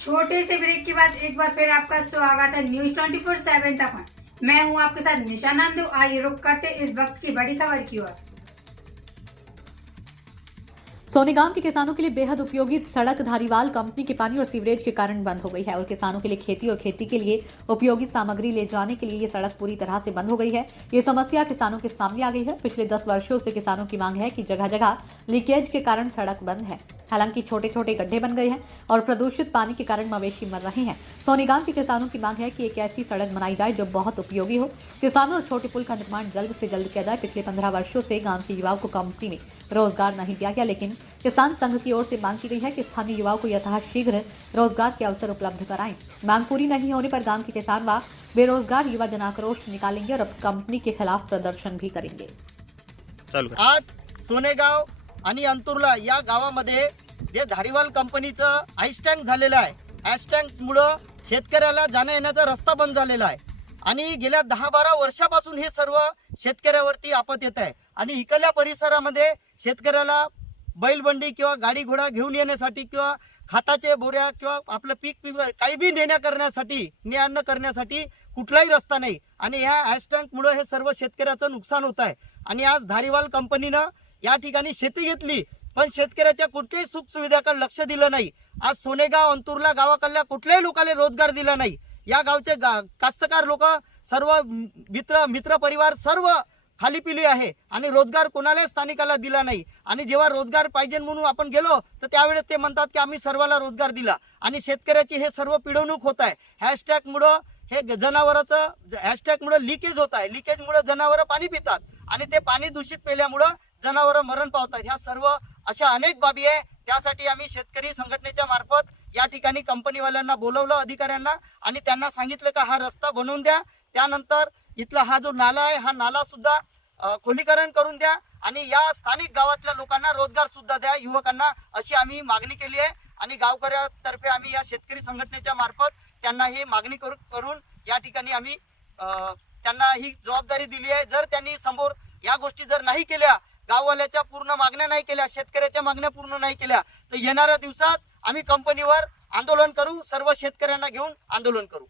छोटे से ब्रेक के बाद एक बार फिर आपका स्वागत है न्यूज 24/7 तक। मैं हूं आपके साथ निशा नामदेव। आइए रुक करते इस वक्त की बड़ी खबर की ओर। सोनेगांव के किसानों के लिए बेहद उपयोगी सड़क धारीवाल कंपनी के पानी और सीवरेज के कारण बंद हो गई है और किसानों के लिए खेती और खेती के लिए उपयोगी सामग्री ले जाने के लिए ये सड़क पूरी तरह से बंद हो गई है। ये समस्या किसानों के सामने आ गई है। पिछले 10 वर्षों से किसानों की मांग है कि जगह जगह लीकेज के कारण सड़क बंद है। हालांकि छोटे छोटे गड्ढे बन गए हैं और प्रदूषित पानी के कारण मवेशी मर रहे हैं। सोनेगांव के किसानों की मांग है कि एक ऐसी सड़क बनाई जाए जो बहुत उपयोगी हो। किसानों और छोटे पुल का निर्माण जल्द से जल्द किया जाए। पिछले 15 वर्षों से गांव के युवाओं को कंपनी में रोजगार नहीं दिया गया, लेकिन किसान संघ की ओर से मांग की गई है कि स्थानीय युवाओं को यथाशीघ्र रोजगार के अवसर उपलब्ध कराएं। मांग पूरी नहीं होने पर गांव के किसान व बेरोजगार युवा जनाक्रोश निकालेंगे और अब कंपनी के खिलाफ प्रदर्शन भी करेंगे। आज सोनेगाव आणि अंतुर्ला या गावामध्ये जे धारीवाल कंपनीचं आईस टँक झालेलं आहे। आईस टँकमुळं शेतकऱ्याला जाण्या येण्याचा रस्ता बंद झालेला आहे आणि गेल्या 10-12 वर्षापासून हे सर्व शेतकऱ्यावरती आपत येत आहे आणि इकडल्या परिसरामध्ये शेतकऱ्याला बैलबंडी किंवा गाडी घोडा घेऊन येण्यासाठी किंवा खाताचे बोऱ्या किंवा आपलं पीक काही बी नेण्या करण्यासाठी ने-आणणं करण्यासाठी कुठलाही रस्ता नाही आणि ह्या आईस टँकमुळे हे सर्व शेतकऱ्याचं नुकसान होत आहे। आणि आज धारीवाल कंपनीनं या ठिकाणी शेती घेतली पण शेतकऱ्याच्या कुठल्याही सुख सुविधाकडे लक्ष दिलं नाही। आज सोनेगाव अंतुर्ला गावाकडल्या कुठल्याही लोकांना रोजगार दिला नाही। या गावचे कास्तकार लोक सर्व मित्र परिवार सर्व खाली पिली आहे आणि रोजगार कोणालाही स्थानिकाला दिला नाही। आणि जेव्हा रोजगार पाहिजे म्हणून आपण गेलो तर त्यावेळेस ते म्हणतात की आम्ही सर्वाला रोजगार दिला आणि शेतकऱ्याची हे सर्व पिडवणूक होत आहे। हॅशटॅगमुळे हे जनावरांचं हॅशटॅगमुळे लीकेज होत आहे। लीकेजमुळे जनावरं पाणी पितात आणि ते पाणी दूषित पेल्यामुळे जनावरं मरण पावतात। ह्या सर्व अशा अनेक बाबी आहे। त्यासाठी आम्ही शेतकरी संघटनेच्या मार्फत या ठिकाणी कंपनीवाल्यांना बोलवलं अधिकाऱ्यांना आणि त्यांना सांगितलं की हा रस्ता बनवून द्या। त्यानंतर इथला हा जो नाला आहे हा नाला सुद्धा खोलीकरण करून द्या आणि या स्थानिक गावातल्या लोकांना रोजगार सुद्धा द्या, युवकांना, अशी आम्ही मागणी केली आहे। आणि गावकऱ्यांतर्फे आम्ही या शेतकरी संघटनेच्या मार्फत त्यांना ही मागणी करून या ठिकाणी आम्ही त्यांना ही जबाबदारी दिली आहे। जर त्यांनी समोर या गोष्टी जर नाही केल्या, गाववाल्याच्या पूर्ण मागण्या नाही केल्या, शेतकऱ्याच्या मागण्या पूर्ण नाही केल्या तर येणाऱ्या दिवसात आम्ही कंपनीवर आंदोलन करू, सर्व शेतकऱ्यांना घेऊन आंदोलन करू।